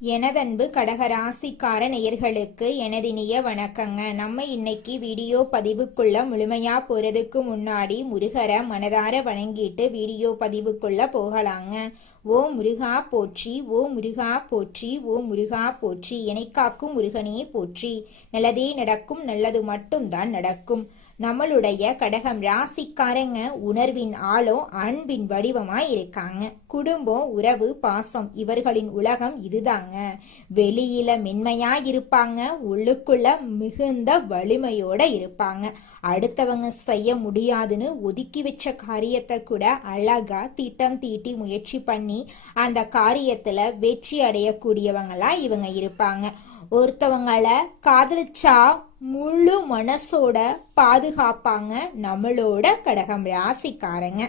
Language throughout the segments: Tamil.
எனதன்பு கடகராசிக்கார நேயர்களுக்கு எனதினிய வணக்கங்க. நம்ம இன்னைக்கு வீடியோ பதிவுக்குள்ள முழுமையா போறதுக்கு முன்னாடி முருகரை மனதார வணங்கிட்டு வீடியோ பதிவுக்குள்ள போகலாங்க. ஓ முருகா போற்றி, ஓ முருகா போற்றி, ஓ முருகா போற்றி, எனைக்காக்கும் முருகனே போற்றி. நல்லதே நடக்கும், நல்லது மட்டும்தான் நடக்கும். நம்மளுடைய கடகம் ராசிக்காரங்க உணர்வின் ஆழம் அன்பின் வடிவமாய் இருக்காங்க. குடும்பம், உறவு, பாசம் இவர்களின் உலகம் இதுதாங்க. வெளியில மென்மையா இருப்பாங்க, உள்ளுக்குள்ள மிகுந்த வலிமையோட இருப்பாங்க. அடுத்தவங்க செய்ய முடியாதுன்னு ஒதுக்கி வச்ச காரியத்தை கூட அழகா திட்டம் தீட்டி முயற்சி பண்ணி அந்த காரியத்துல வெற்றி அடையக்கூடியவங்களா இவங்க இருப்பாங்க. ஒருத்தவங்கள காதலிச்சா முழு மனசோட பாதுகாப்பாங்க நம்மளோட கடகம் ராசிக்காரங்க.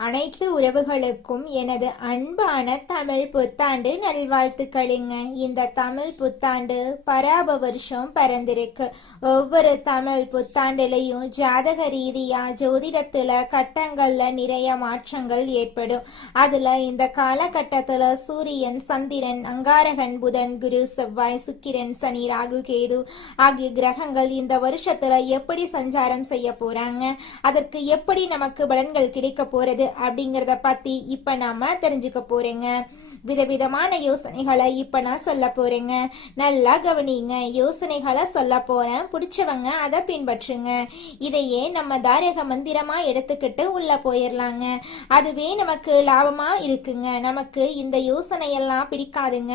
அனைத்து உறவுகளுக்கும் எனது அன்பான தமிழ் புத்தாண்டு நல்வாழ்த்துக்களுங்க. இந்த தமிழ் புத்தாண்டு பராப வருஷம் பிறந்திருக்கு. ஒவ்வொரு தமிழ் புத்தாண்டுலையும் ஜாதக ரீதியா ஜோதிடத்துல கட்டங்கள்ல நிறைய மாற்றங்கள் ஏற்படும். அதுல இந்த காலகட்டத்துல சூரியன், சந்திரன், அங்காரகன், புதன், குரு, செவ்வாய், சுக்கிரன், சனி, ராகு, கேது ஆகிய கிரகங்கள் இந்த வருஷத்துல எப்படி சஞ்சாரம் செய்ய போறாங்க, அதற்கு எப்படி நமக்கு பலன்கள் கிடைக்க போறது அப்படிங்கறத பத்தி இப்ப நாம தெரிஞ்சுக்க போறேங்க. விதவிதமான யோசனைகளை இப்ப நான் சொல்ல போறேங்க. நல்லா கவனிங்க. யோசனைகளை சொல்ல போறேன், பிடிச்சவங்க அதை பின்பற்றுங்க. இதையே நம்ம தாரக மந்திரமா எடுத்துக்கிட்டு உள்ள போயிடலாங்க. அதுவே நமக்கு லாபமா இருக்குங்க. நமக்கு இந்த யோசனையெல்லாம் பிடிக்காதுங்க.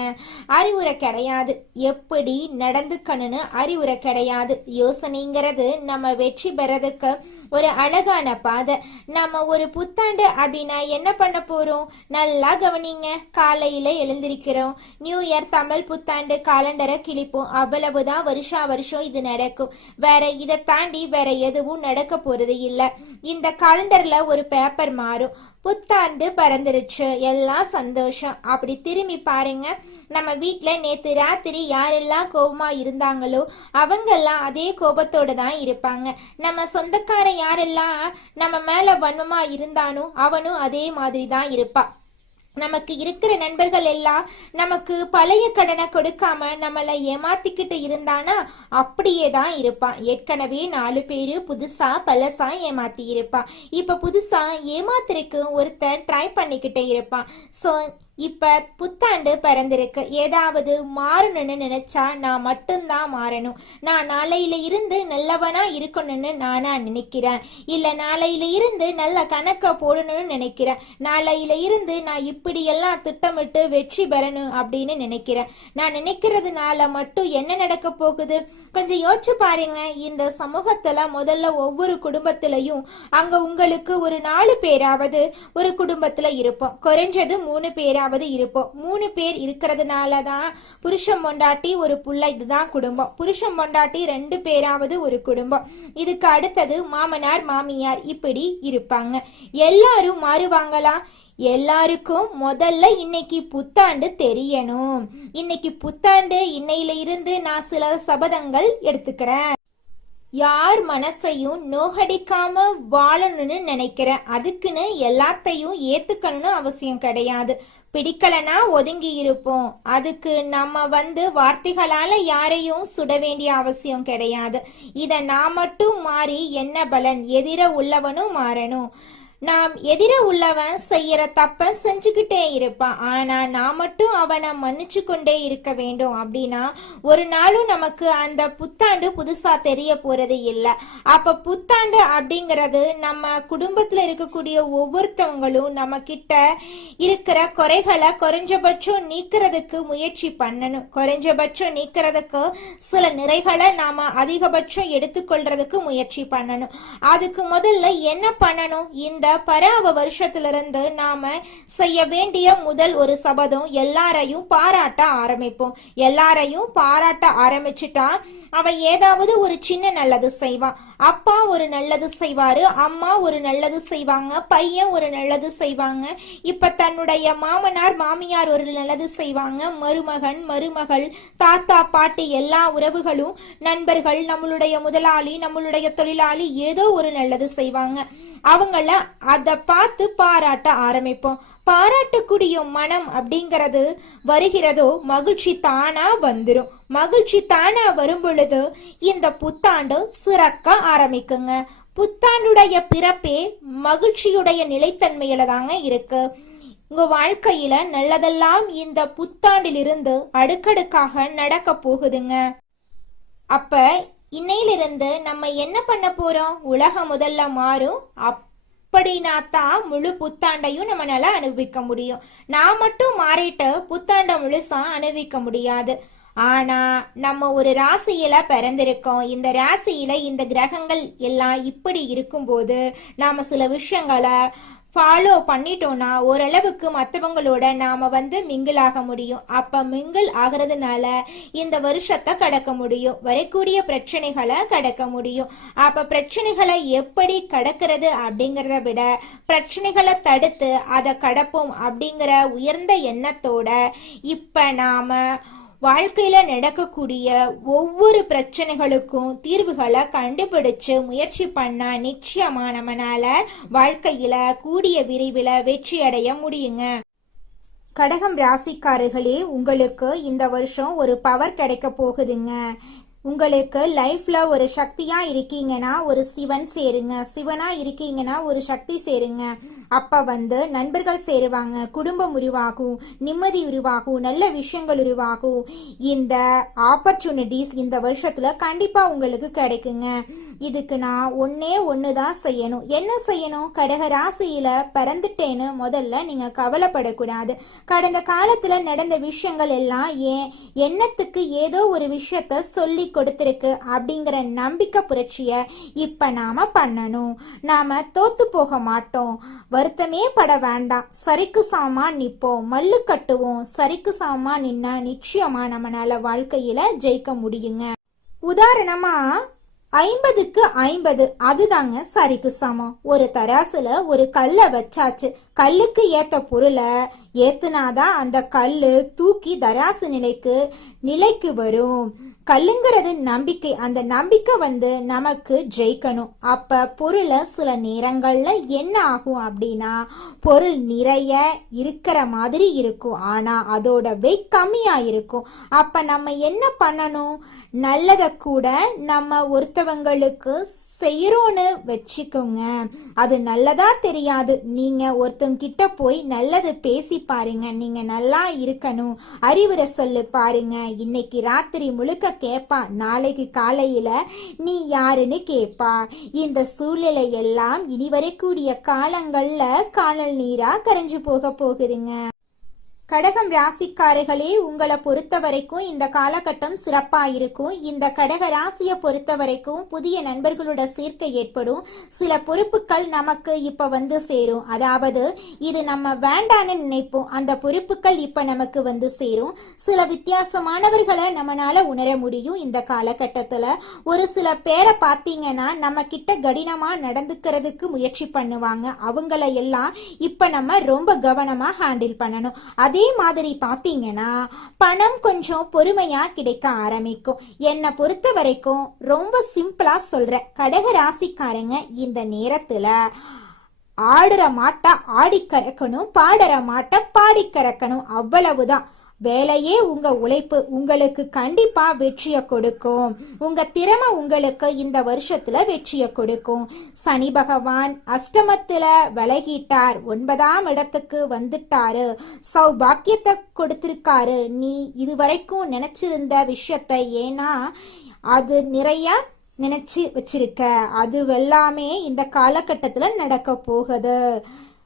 அறிவுரை கிடையாது, எப்படி நடந்துக்கணும்னு அறிவுரை கிடையாது. யோசனைங்கிறது நம்ம வெற்றி பெறதுக்கு ஒரு அழகான பாதை. நம்ம ஒரு புத்தாண்டு அப்படின்னா என்ன பண்ண போறோம்? நல்லா கவனிங்க. காலையில எழுந்திருக்கிறோம், நியூ இயர் தமிழ் புத்தாண்டு காலண்டரை கிழிப்போம், அவ்வளவுதான். வருஷா வருஷம் இது நடக்கும். வேற இதை தாண்டி வேற எதுவும் நடக்க போறது இல்ல. இந்த காலண்டர்ல ஒரு பேப்பர் மாறும். புத்தாண்டு பறந்துருச்சு, எல்லாம் சந்தோஷம். அப்படி திரும்பி பாருங்க, நம்ம வீட்டுல நேத்து ராத்திரி யாரெல்லாம் கோபமா இருந்தாங்களோ அவங்கெல்லாம் அதே கோபத்தோட தான் இருப்பாங்க. நம்ம சொந்தக்கார யாரெல்லாம் நம்ம மேல வன்மமா இருந்தானோ அவனும் அதே மாதிரி தான் இருப்பான். நமக்கு இருக்கிற நண்பர்கள் எல்லாம் நமக்கு பழைய கடனை கொடுக்காம நம்மளை ஏமாத்திக்கிட்டு இருந்தானா அப்படியே தான் இருப்பான். ஏற்கனவே 4 பேரு புதுசா பழசா ஏமாத்தி இருப்பான். இப்ப புதுசா ஏமாத்திருக்கு ஒருத்தர் ட்ரை பண்ணிக்கிட்டே இருப்பான். ஸோ இப்ப புத்தாண்டு பிறந்திருக்கு. ஏதாவது மாறணும்னு நினைச்சா நான் மட்டும்தான் மாறணும். நான் நாளையில இருந்து நல்லவனா இருக்கணும்னு நானா நினைக்கிறேன். இல்ல நாளையில இருந்து நல்ல கணக்க போடணும்னு நினைக்கிறேன். நாளையில இருந்து நான் இப்படியெல்லாம் திட்டமிட்டு வெற்றி பெறணும் அப்படின்னு நினைக்கிறேன். நான் நினைக்கிறதுனால மட்டும் என்ன நடக்க போகுது? கொஞ்சம் யோசிச்சு பாருங்க. இந்த சமூகத்துல முதல்ல ஒவ்வொரு குடும்பத்திலையும் அங்க உங்களுக்கு ஒரு 4 பேராவது ஒரு குடும்பத்துல இருப்போம். குறைஞ்சது 3 பேராவது இருப்போம். 3 பேர் இருக்கிறதுனாலதான் புருஷன் பொண்டாட்டி ஒரு புள்ள, இதுதான் குடும்பம். புருஷன் பொண்டாட்டி 2 பேராவது ஒரு குடும்பம். இதுக்கு அடுத்தது மாமனார் மாமியார் இப்படி இருப்பாங்க. எல்லாரும் மாறுவாங்களா? எல்லாருக்கும் முதல்ல இன்னைக்கு புத்தாண்டு தெரியணும். இன்னைக்கு புத்தாண்டு, இன்னையில இருந்து நான் சில சபதங்கள் எடுத்துக்கிறேன். யார் மனசையும் நோகடிக்காம வாழணும்னு நினைக்கிறேன். அதுக்குன்னு எல்லாத்தையும் ஏத்துக்கணும்னு அவசியம் கிடையாது. பிடிக்கலனா ஒதுங்கி இருப்போம். அதுக்கு நம்ம வார்த்தைகளால யாரையும் சுட வேண்டிய அவசியம் கிடையாது. இத நான் மட்டும் மாறி என்ன பலன்? எதிர உள்ளவனும் மாறணும். நாம் எதிர உள்ளவன் செய்யற தப்ப செஞ்சுக்கிட்டே இருப்பான். ஆனா நான் மட்டும் அவனை மன்னிச்சு கொண்டே இருக்க வேண்டும். அப்படின்னா ஒரு நாளும் நமக்கு அந்த புத்தாண்டு புதுசா தெரிய போறது இல்லை. அப்ப புத்தாண்டு அப்படிங்கிறது நம்ம குடும்பத்துல இருக்கக்கூடிய ஒவ்வொருத்தவங்களும் நம்ம கிட்ட இருக்கிற குறைகளை குறைஞ்சபட்சம் நீக்கிறதுக்கு முயற்சி பண்ணணும். குறைஞ்சபட்சம் நீக்கிறதுக்கு சில நிறைகளை நாம அதிகபட்சம் எடுத்துக்கொள்றதுக்கு முயற்சி பண்ணணும். அதுக்கு முதல்ல என்ன பண்ணணும்? இந்த பராப வருஷத்திலிருந்து நாம செய்ய வேண்டிய முதல் ஒரு சபதம், எல்லாரையும் பாராட்ட ஆரம்பிப்போம். எல்லாரையும் பாராட்ட ஆரம்பிச்சுட்டா அவ ஏதாவது ஒரு சின்ன நல்லது செய்வான். அப்பா ஒரு நல்லது செய்வாரு, அம்மா ஒரு நல்லது செய்வாங்க, பையன் ஒரு நல்லது செய்வாங்க. இப்ப தன்னுடைய மாமனார் மாமியார் ஒரு நல்லது செய்வாங்க, மருமகன் மருமகள், தாத்தா பாட்டி எல்லா உறவுகளும், நண்பர்கள், நம்மளுடைய முதலாளி, நம்மளுடைய தொழிலாளி ஏதோ ஒரு நல்லது செய்வாங்க. அவங்கள அதை பார்த்து பாராட்ட ஆரம்பிப்போம். பாராட்டக்கூடிய மனம் அப்படிங்கிறது வருகிறதோ மகிழ்ச்சி தானா வந்துடும். மகிழ்ச்சி தானா வரும் பொழுது இந்த புத்தாண்டு சிறக்க ஆரம்பிக்குங்க. புத்தாண்டுடைய பிறப்பே மகிழ்ச்சியுடைய நிலைத்தன்மையில தாங்க இருக்கு. உங்க வாழ்க்கையில நல்லதெல்லாம் இந்த புத்தாண்டிலிருந்து அடுக்கடுக்காக நடக்க போகுதுங்க. அப்ப இன்னையிலிருந்து நம்ம என்ன பண்ண போறோம்? உலகம் முதல்ல மாறும். அப்படின்னா தான் முழு புத்தாண்டையும் நம்மளால அனுபவிக்க முடியும். நான் மட்டும் மாறிட்டு புத்தாண்டை முழுசா அனுபவிக்க முடியாது. ஆனா நம்ம ஒரு ராசியில பிறந்திருக்கோம். இந்த ராசியில இந்த கிரகங்கள் எல்லாம் இப்படி இருக்கும்போது நாம சில விஷயங்களை ஃபாலோ பண்ணிட்டோம்னா ஓரளவுக்கு மற்றவங்களோட நாம மிங்கிள் ஆக முடியும். அப்ப மிங்கிள் ஆகிறதுனால இந்த வருஷத்தை கடக்க முடியும். வரக்கூடிய பிரச்சனைகளை கடக்க முடியும். அப்ப பிரச்சனைகளை எப்படி கடக்கிறது அப்படிங்கிறத விட பிரச்சனைகளை தடுத்து அதை கடப்போம் அப்படிங்கிற உயர்ந்த எண்ணத்தோட இப்ப நாம வாழ்க்கையில நடக்கக்கூடிய ஒவ்வொரு பிரச்சனைகளுக்கும் தீர்வுகளை கண்டுபிடிச்சு முயற்சி பண்ணா நிச்சயமா நம்மளால வாழ்க்கையில கூடிய விரைவில் வெற்றி அடைய முடியுங்க. கடகம் ராசிக்காரர்களே, உங்களுக்கு இந்த வருஷம் ஒரு பவர் கிடைக்க போகுதுங்க. உங்களுக்கு லைஃப்ல ஒரு சக்தியா இருக்கீங்கன்னா ஒரு சிவன் சேருங்க. சிவனா இருக்கீங்கன்னா ஒரு சக்தி சேருங்க. அப்ப நண்பர்கள் சேருவாங்க, குடும்பம் உருவாகும், நிம்மதி உருவாகும், நல்ல விஷயங்கள் உருவாகும். இந்த ஆப்பர்ச்சுனிட்டிஸ் இந்த வருஷத்துல கண்டிப்பா உங்களுக்கு கிடைக்குங்க. இதுக்கு நான் ஒண்ணுதான் செய்யணும். என்ன செய்யணும்? கடக ராசியில பிறந்துட்டேன்னு முதல்ல நீங்க கவலைப்படக்கூடாது. கடந்த காலத்துல நடந்த விஷயங்கள் எல்லாம் எண்ணத்துக்கு ஏதோ ஒரு விஷயத்த சொல்லி கொடுத்திருக்கு அப்படிங்கிற நம்பிக்கை புரட்சிய இப்ப நாம பண்ணணும். நாம தோத்து போக மாட்டோம். வருத்தமே பட வேண்டாம். சரிக்கு சாமா நிப்போம், மல்லு கட்டுவோம். சரிக்கு சாமா நின்னா நிச்சயமா நம்மளால வாழ்க்கையில ஜெயிக்க முடியுங்க. உதாரணமா 50க்கு 50 அதுதாங்க சரிக்கு சமம். ஒரு தராசுல ஒரு கல்லை வச்சாச்சு. கல்லுக்கு ஏத்த பொருளை ஏத்துனாதான் அந்த கல்லு தூக்கி தராசு நிலைக்கு வரும். கல்லுங்கிறது நம்பிக்கை. அந்த நம்பிக்கை நமக்கு ஜெயிக்கணும். அப்ப பொருளை சில நேரங்கள்ல என்ன ஆகும் அப்படின்னா பொருள் நிறைய இருக்கிற மாதிரி இருக்கும், ஆனா அதோட வெயிட் கம்மியா இருக்கும். அப்ப நம்ம என்ன பண்ணணும்? நல்லத கூட நம்ம ஒருத்தவங்களுக்கு செய்யறோன்னு வச்சுக்கோங்க, அது நல்லதா தெரியாது. நீங்க ஒருத்தவங்க கிட்ட போய் நல்லது பேசி பாருங்க. நீங்க நல்லா இருக்கணும், அறிவுரை சொல்லு பாருங்க. இன்னைக்கு ராத்திரி முழுக்க கேட்பா, நாளைக்கு காலையில நீ யாருன்னு கேட்பா. இந்த சூழ்நிலை எல்லாம் இனி வரக்கூடிய காலங்கள்ல காணல் நீரா கரைஞ்சு போக போகுதுங்க. கடகம் ராசிக்காரர்களே, உங்களை பொறுத்த வரைக்கும் இந்த காலகட்டம் சிறப்பா இருக்கும். இந்த கடக ராசியை பொறுத்த வரைக்கும் புதிய நண்பர்களோட சேர்க்கை ஏற்படும். சில பொறுப்புகள் நமக்கு இப்ப சேரும். அதாவது இது நம்ம வேண்டான்னு நினைப்போம், அந்த பொறுப்புகள் இப்ப நமக்கு சேரும். சில வித்தியாசமானவர்களை நம்மளால உணர முடியும். இந்த காலகட்டத்துல ஒரு சில பேரை பார்த்தீங்கன்னா நம்ம கிட்ட கடினமா நடந்துக்கிறதுக்கு முயற்சி பண்ணுவாங்க. அவங்கள எல்லாம் இப்ப நம்ம ரொம்ப கவனமா ஹேண்டில் பண்ணணும். அதே மாதிரி பாத்தீங்கன்னா பணம் கொஞ்சம் பொறுமையா கிடைக்க ஆரம்பிக்கும். என்னை பொறுத்த வரைக்கும் ரொம்ப சிம்பிளா சொல்றேன், கடக ராசிக்காரங்க இந்த நேரத்துல ஆடுற மாட்டா ஆடி கறக்கணும், பாடுற மாட்டா பாடி கறக்கணும். அவ்வளவுதான். வேலையே உங்க உழைப்பு உங்களுக்கு கண்டிப்பா வெற்றியை கொடுக்கும். உங்க திறமை உங்களுக்கு இந்த வருஷத்துல வெற்றியை கொடுக்கும். சனி பகவான் அஷ்டமத்துல விலகிட்டார், 9ஆம் இடத்துக்கு வந்துட்டாரு, சௌபாக்கியத்தை கொடுத்திருக்காரு. நீ இதுவரைக்கும் நினைச்சிருந்த விஷயத்த ஏன்னா அது நிறைய நினைச்சு வச்சிருக்க, அது எல்லாமே இந்த காலகட்டத்துல நடக்க போகுது.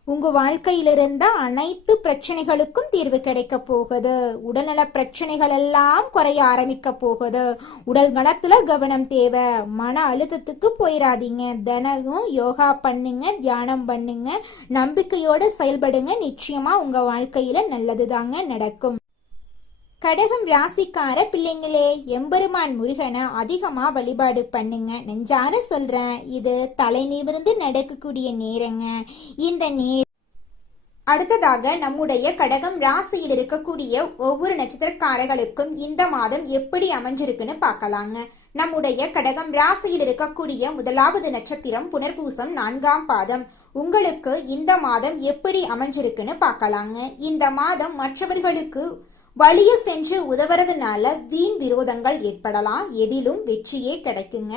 உங்க வாழ்க்கையில இருந்த அனைத்து பிரச்சனைகளுக்கும் தீர்வு கிடைக்க போகுது. உடல்நல பிரச்சனைகள் எல்லாம் குறைய ஆரம்பிக்க போகுது. உடல் நலத்துல கவனம் தேவை. மன அழுத்தத்துக்கு போயிடாதீங்க. தினமும் யோகா பண்ணுங்க, தியானம் பண்ணுங்க, நம்பிக்கையோட செயல்படுங்க. நிச்சயமா உங்க வாழ்க்கையில நல்லதுதாங்க நடக்கும். கடகம் ராசிக்கார பிள்ளைங்களே, எம்பெருமான் முருகனை அதிகமா வழிபாடு பண்ணுங்க. நெஞ்சார சொல்றேன், இது தலை நிமிர்ந்து நடக்கக்கூடிய நேரங்க. இந்த அடுத்ததாக நம்முடைய கடகம் ராசியில் இருக்கக்கூடிய ஒவ்வொரு நட்சத்திரக்காரர்களுக்கும் இந்த மாதம் எப்படி அமைஞ்சிருக்குன்னு பார்க்கலாங்க. நம்முடைய கடகம் ராசியில் இருக்கக்கூடிய முதலாவது நட்சத்திரம் புனர்பூசம் 4ஆம் பாதம். உங்களுக்கு இந்த மாதம் எப்படி அமைஞ்சிருக்குன்னு பார்க்கலாங்க. இந்த மாதம் மற்றவர்களுக்கு வழிய சென்று உதவுறதுனால வீண் விரோதங்கள் ஏற்படலாம். எதிலும் வெற்றியே கிடைக்குங்க.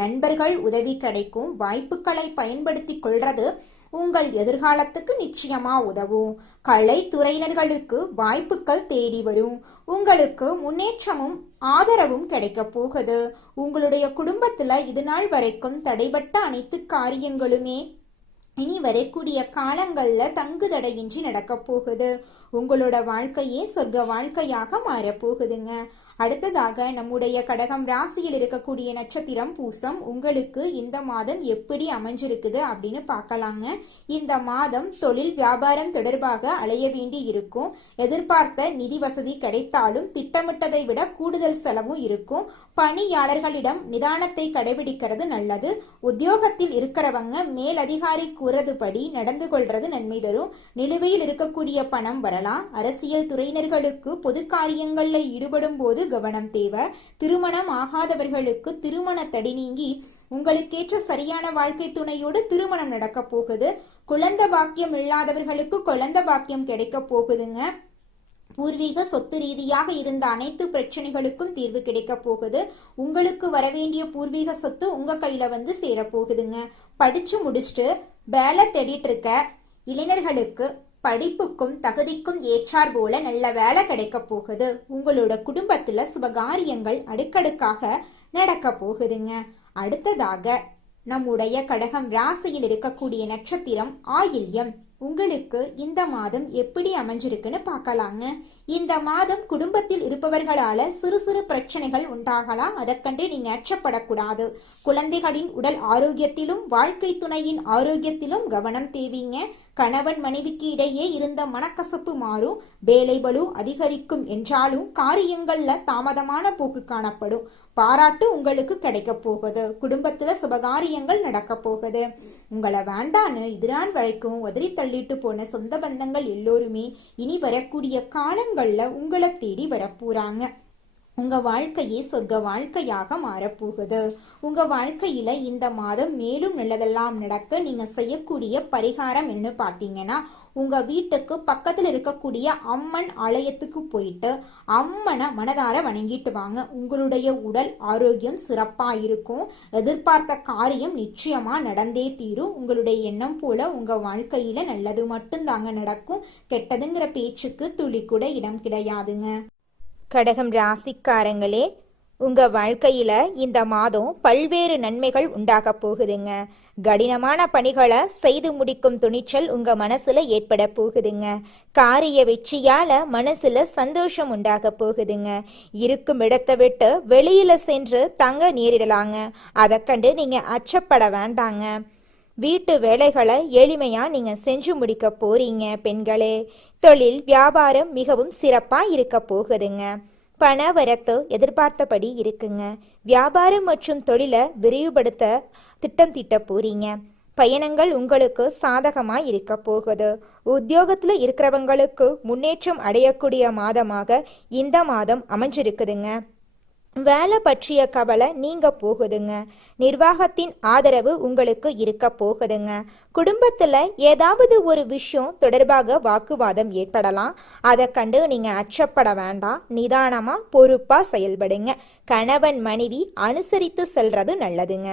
நண்பர்கள் உதவி கிடைக்கும். வாய்ப்புகளை பயன்படுத்தி கொள்றது உங்கள் எதிர்காலத்துக்கு நிச்சயமா உதவும். கலைத்துறையினர்களுக்கு வாய்ப்புகள் தேடி வரும். உங்களுக்கு முன்னேற்றமும் ஆதரவும் கிடைக்க போகுது. உங்களுடைய குடும்பத்துல இது நாள் வரைக்கும் தடைபட்ட அனைத்து காரியங்களுமே இனி வரக்கூடிய காலங்கள்ல தங்குதடையின்றி நடக்க போகுது. உங்களோட வாழ்க்கையே சொர்க்க வாழ்க்கையாக மாறப்போகுதுங்க. அடுத்ததாக நம்முடைய கடகம் ராசியில் இருக்கக்கூடிய நட்சத்திரம் பூசம். உங்களுக்கு இந்த மாதம் எப்படி அமைஞ்சிருக்குது அப்படின்னு பார்க்கலாங்க. இந்த மாதம் தொழில் வியாபாரம் தொடர்பாக அலைய வேண்டி இருக்கும். எதிர்பார்த்த நிதி வசதி கிடைத்தாலும் திட்டமிட்டதை விட கூடுதல் செலவும் இருக்கும். பணியாளர்களிடம் நிதானத்தை கடைபிடிக்கிறது நல்லது. உத்தியோகத்தில் இருக்கிறவங்க மேலதிகாரி கூறதுபடி நடந்து கொள்றது நன்மை தரும். நிலுவையில் இருக்கக்கூடிய பணம் வரலாம். அரசியல் துறையினர்களுக்கு பொது காரியங்கள்ல ஈடுபடும் போது கவனம் தேவை. திருமணம் ஆகாதவர்களுக்கு திருமண தடை நீங்கி உங்களுக்கேற்ற சரியான வாழ்க்கை துணையோடு திருமணம் நடக்க போகுது. குழந்தை பாக்கியம் இல்லாதவர்களுக்கு குழந்தை பாக்கியம் கிடைக்க போகுதுங்க. பூர்வீக சொத்து ரீதியாக இருந்த அனைத்து பிரச்சனைகளுக்கும் தீர்வு கிடைக்க போகுது. உங்களுக்கு வரவேண்டிய பூர்வீக சொத்து உங்க கையில வந்து சேரப்போகுதுங்க. படிச்சு முடிச்சுட்டு வேலை தேடிட்டு இருக்க இளைஞர்களுக்கு படிப்புக்கும் தகுதிக்கும் ஏற்றார் போல நல்ல வேலை கிடைக்க போகுது. உங்களோட குடும்பத்துல சுபகாரியங்கள் அடுக்கடுக்காக நடக்க போகுதுங்க. அடுத்ததாக நம்முடைய கடகம் ராசியில் இருக்கக்கூடிய நட்சத்திரம் ஆயில்யம். உங்களுக்கு இந்த மாதம் எப்படி அமைஞ்சிருக்குன்னு பார்க்கலாங்க. இந்த மாதம் குடும்பத்தில் இருப்பவர்களால சிறு சிறு பிரச்சனைகள் உண்டாகலாம். அதற்கண்டு நீங்க அச்சப்படக்கூடாது. குழந்தைகளின் உடல் ஆரோக்கியத்திலும் வாழ்க்கை துணையின் ஆரோக்கியத்திலும் கவனம் தேவைங்க. கணவன் மனைவிக்கு இடையே இருந்த மனக்கசப்பு மாறும். வேலை பளு அதிகரிக்கும் என்றாலும் காரியங்கள்ல தாமதமான போக்கு காணப்படும். பாராட்டு உங்களுக்கு கிடைக்க போகுது. குடும்பத்துல சுபகாரியங்கள் நடக்க போகுது. உங்களை வேண்டான்னு இதுநாள் வரைக்கும் உதறி தள்ளிட்டு போன சொந்த பந்தங்கள் எல்லோருமே இனி வரக்கூடிய காலங்கள்ல உங்களை தேடி வரப்போறாங்க. உங்க வாழ்க்கையே சொர்க்க வாழ்க்கையாக மாறப்போகுது. உங்க வாழ்க்கையில இந்த மாதம் மேலும் நல்லதெல்லாம் நடக்க நீங்க செய்யக்கூடிய பரிகாரம் என்ன பாத்தீங்கன்னா, உங்க வீட்டுக்கு பக்கத்துல இருக்கக்கூடிய அம்மன் ஆலயத்துக்கு போயிட்டு அம்மனை மனதார வணங்கிட்டு வாங்க. உங்களுடைய உடல் ஆரோக்கியம் சிறப்பா இருக்கும். எதிர்பார்த்த காரியம் நிச்சயமா நடந்தே தீரும். உங்களுடைய எண்ணம் போல உங்க வாழ்க்கையில நல்லது மட்டும்தாங்க நடக்கும். கெட்டதுங்கிற பேச்சுக்கு துளி கூட இடம் கிடையாதுங்க. கடகம் ராசிக்காரங்களே, உங்க வாழ்க்கையில இந்த மாதம் பல்வேறு நன்மைகள் உண்டாக போகுதுங்க. கடினமான பணிகளை செய்து முடிக்கும் துணிச்சல் உங்க மனசுல ஏற்பட போகுதுங்க. காரிய வெற்றியால மனசுல சந்தோஷம் உண்டாக போகுதுங்க. இருக்கும் இடத்தை விட்டு வெளியில சென்று தங்க நேரிடலாங்க. அதை கண்டு நீங்க அச்சப்பட வேண்டாங்க. வீட்டு வேலைகளை எளிமையா நீங்க செஞ்சு முடிக்க போறீங்க. பெண்களே, தொழில் வியாபாரம் மிகவும் சிறப்பா இருக்க போகுதுங்க. பண வரத்து எதிர்பார்த்தபடி இருக்குங்க. வியாபாரம் மற்றும் தொழிலை விரிவுபடுத்த திட்டம் தீட்ட போறீங்க. பயணங்கள் உங்களுக்கு சாதகமா இருக்க போகுது. உத்தியோகத்துல இருக்கிறவங்களுக்கு முன்னேற்றம் அடையக்கூடிய மாதமாக இந்த மாதம் அமைஞ்சிருக்குதுங்க. வேலை பற்றிய கவலை நீங்க போகுதுங்க. நிர்வாகத்தின் ஆதரவு உங்களுக்கு இருக்க போகுதுங்க. குடும்பத்துல ஏதாவது ஒரு விஷயம் தொடர்பாக வாக்குவாதம் ஏற்படலாம். அதை கண்டு நீங்க அச்சப்பட வேண்டாம். நிதானமா பொறுப்பா செயல்படுங்க. கணவன் மனைவி அனுசரித்து செல்றது நல்லதுங்க.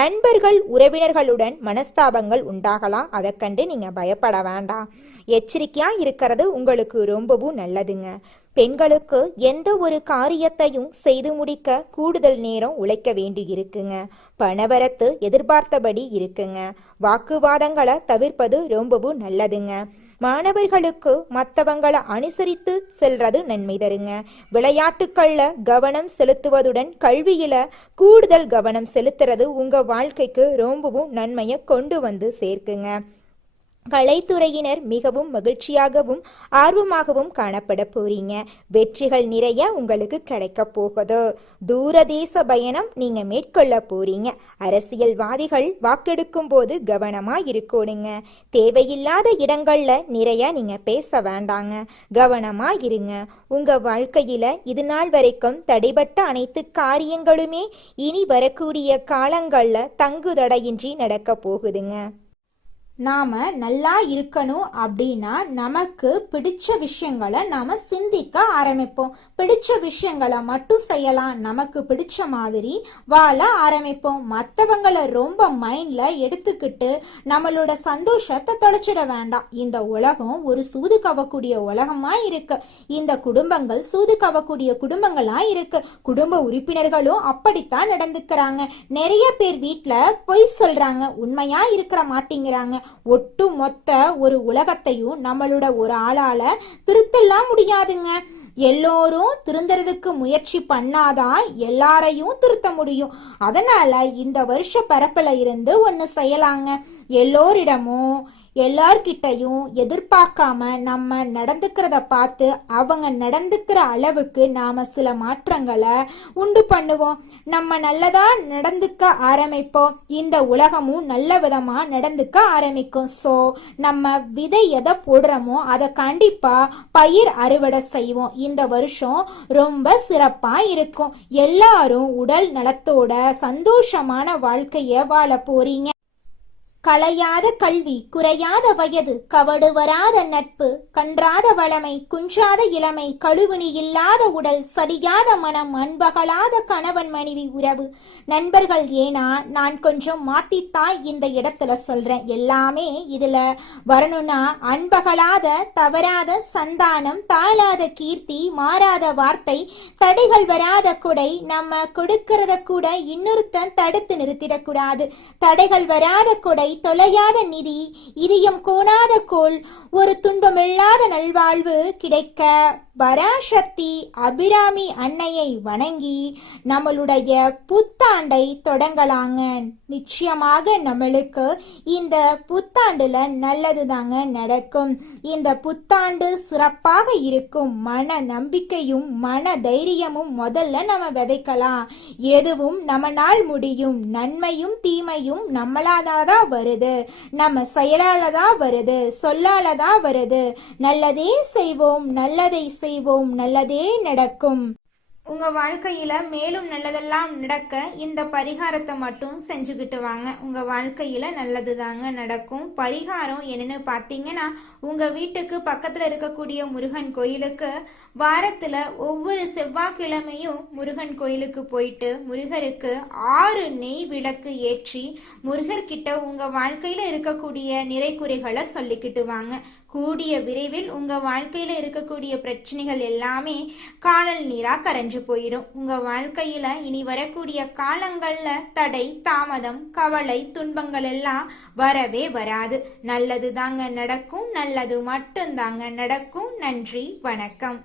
நண்பர்கள் உறவினர்களுடன் மனஸ்தாபங்கள் உண்டாகலாம். அதை கண்டு நீங்க பயப்பட வேண்டாம். எச்சரிக்கையா இருக்கிறது உங்களுக்கு ரொம்பவும் நல்லதுங்க. பெண்களுக்கு எந்த ஒரு காரியத்தையும் செய்து முடிக்க கூடுதல் நேரம் உழைக்க வேண்டி இருக்குங்க. பணவரத்து எதிர்பார்த்தபடி இருக்குங்க. வாக்குவாதங்களை தவிர்ப்பது ரொம்பவும் நல்லதுங்க. மாணவர்களுக்கு மற்றவங்களை அனுசரித்து செல்றது நன்மை தருங்க. விளையாட்டுக்கள்ல கவனம் செலுத்துவதுடன் கல்வியில கூடுதல் கவனம் செலுத்துறது உங்க வாழ்க்கைக்கு ரொம்பவும் நன்மையை கொண்டு வந்து சேர்க்குங்க. கலைத்துறையினர் மிகவும் மகிழ்ச்சியாகவும் ஆர்வமாகவும் காணப்பட போறீங்க. வெற்றிகள் நிறைய உங்களுக்கு கிடைக்க போகுது. தூரதேச பயணம் நீங்க மேற்கொள்ள போறீங்க. அரசியல்வாதிகள் வாக்கெடுக்கும் போது கவனமா இருக்கணுங்க. தேவையில்லாத இடங்கள்ல நிறைய நீங்க பேச வேண்டாங்க. கவனமா இருங்க. உங்க வாழ்க்கையில இது நாள் வரைக்கும் தடைபட்ட அனைத்து காரியங்களுமே இனி வரக்கூடிய காலங்கள்ல தங்குதடையின்றி நடக்க போகுதுங்க. நாம நல்லா இருக்கணும் அப்படின்னா நமக்கு பிடிச்ச விஷயங்களை நாம சிந்திக்க ஆரம்பிப்போம். பிடிச்ச விஷயங்களை மட்டும் செய்யலாம். நமக்கு பிடிச்ச மாதிரி வாழ ஆரம்பிப்போம். மற்றவங்களை ரொம்ப மைண்ட்ல எடுத்துக்கிட்டு நம்மளோட சந்தோஷத்தை தொலைச்சிட வேண்டாம். இந்த உலகம் ஒரு சூது கவக்கூடிய உலகமா இருக்கு. இந்த குடும்பங்கள் சூது கவக்கூடிய குடும்பங்களா இருக்கு. குடும்ப உறுப்பினர்களும் அப்படித்தான் நடந்துக்கிறாங்க. நிறைய பேர் வீட்டுல பொய் சொல்றாங்க, உண்மையா இருக்கிற மாட்டேங்கிறாங்க. ஒட்டு மொத்த ஒரு உலகத்தையும் நம்மளோட ஒரு ஆளால திருத்தலாம் முடியாதுங்க. எல்லோரும் திருந்துறதுக்கு முயற்சி பண்ணாதான் எல்லாரையும் திருத்த முடியும். அதனால இந்த வருஷ பரப்புல இருந்து ஒண்ணு செய்யலாங்க. எல்லோரிடமும் எல்லார்கிட்டையும் எதிர்பார்க்காம நம்ம நடந்துக்கிறத பார்த்து அவங்க நடந்துக்கிற அளவுக்கு நாம சில மாற்றங்களை உண்டு பண்ணுவோம். நம்ம நல்லதா நடந்துக்க ஆரம்பிப்போம். இந்த உலகமும் நல்ல விதமா நடந்துக்க ஆரம்பிக்கும். ஸோ நம்ம விதை எதை போடுறோமோ அதை கண்டிப்பா பயிர் அறுவடை செய்வோம். இந்த வருஷம் ரொம்ப சிறப்பா இருக்கும். எல்லாரும் உடல் நலத்தோட சந்தோஷமான வாழ்க்கைய வாழ போறீங்க. களையாத கல்வி, குறையாத வயது, கவடு வராத நட்பு, கன்றாத வளமை, குன்றாத இளமை, கழுவினி இல்லாத உடல், சடியாத மனம், அன்பகலாத கணவன் மனைவி உறவு, நண்பர்கள். ஏன்னா நான் கொஞ்சம் மாத்தித்தான் இந்த இடத்துல சொல்றேன். எல்லாமே இதுல வரணும்னா அன்பகலாத, தவறாத சந்தானம், தாழாத கீர்த்தி, மாறாத வார்த்தை, தடைகள் வராத கொடை, நம்ம கொடுக்கறத கூட இன்னொருத்தன் தடுத்து நிறுத்திடக்கூடாது. தடைகள் வராத கொடை, தொலையாத நிதி, இதயம் கோணாத கோல், ஒரு துன்பமில்லாத நல்வாழ்வு கிடைக்க பராசக்தி அபிராமி அன்னையை வணங்கி நம்மளுடைய புத்தாண்டை தொடங்கலாங்க. நிச்சயமாக நம்மளுக்கு இந்த புத்தாண்டுல நல்லது தாங்க நடக்கும். இந்த புத்தாண்டு சிறப்பாக இருக்கும். மன நம்பிக்கையும் மன தைரியமும் முதல்ல நம்ம விதைக்கலாம். எதுவும் நம்மளால் முடியும். நன்மையும் தீமையும் நம்மளாதான் வருது. நம்ம செயலாலதான் வருது, சொல்லாலதான் வருது. நல்லதே செய்வோம், நல்லதை செய்வோம், நல்லதே நடக்கும். உங்க வாழ்க்கையில மேலும் நல்லதெல்லாம் நடக்க இந்த பரிகாரத்தை மட்டும் செஞ்சுக்கிட்டு வாங்க. உங்க வாழ்க்கையில நல்லது தாங்க நடக்கும். பரிகாரம் என்னன்னு பார்த்தீங்கன்னா, உங்க வீட்டுக்கு பக்கத்துல இருக்கக்கூடிய முருகன் கோயிலுக்கு வாரத்துல ஒவ்வொரு செவ்வாய்க்கிழமையும் முருகன் கோயிலுக்கு போயிட்டு முருகருக்கு 6 நெய் விளக்கு ஏற்றி முருகர்கிட்ட உங்க வாழ்க்கையில இருக்கக்கூடிய நிறைகுறைகளை சொல்லிக்கிட்டு வாங்க. கூடிய விரைவில் உங்க வாழ்க்கையில இருக்கக்கூடிய பிரச்சனைகள் எல்லாமே காணல் நீரா கரைஞ்சு போயிடும். உங்க வாழ்க்கையில இனி வரக்கூடிய காலங்கள்ல தடை, தாமதம், கவலை, துன்பங்கள் எல்லாம் வரவே வராது. நல்லது தாங்க நடக்கும். நல்லது மட்டும் தாங்க நடக்கும். நன்றி, வணக்கம்.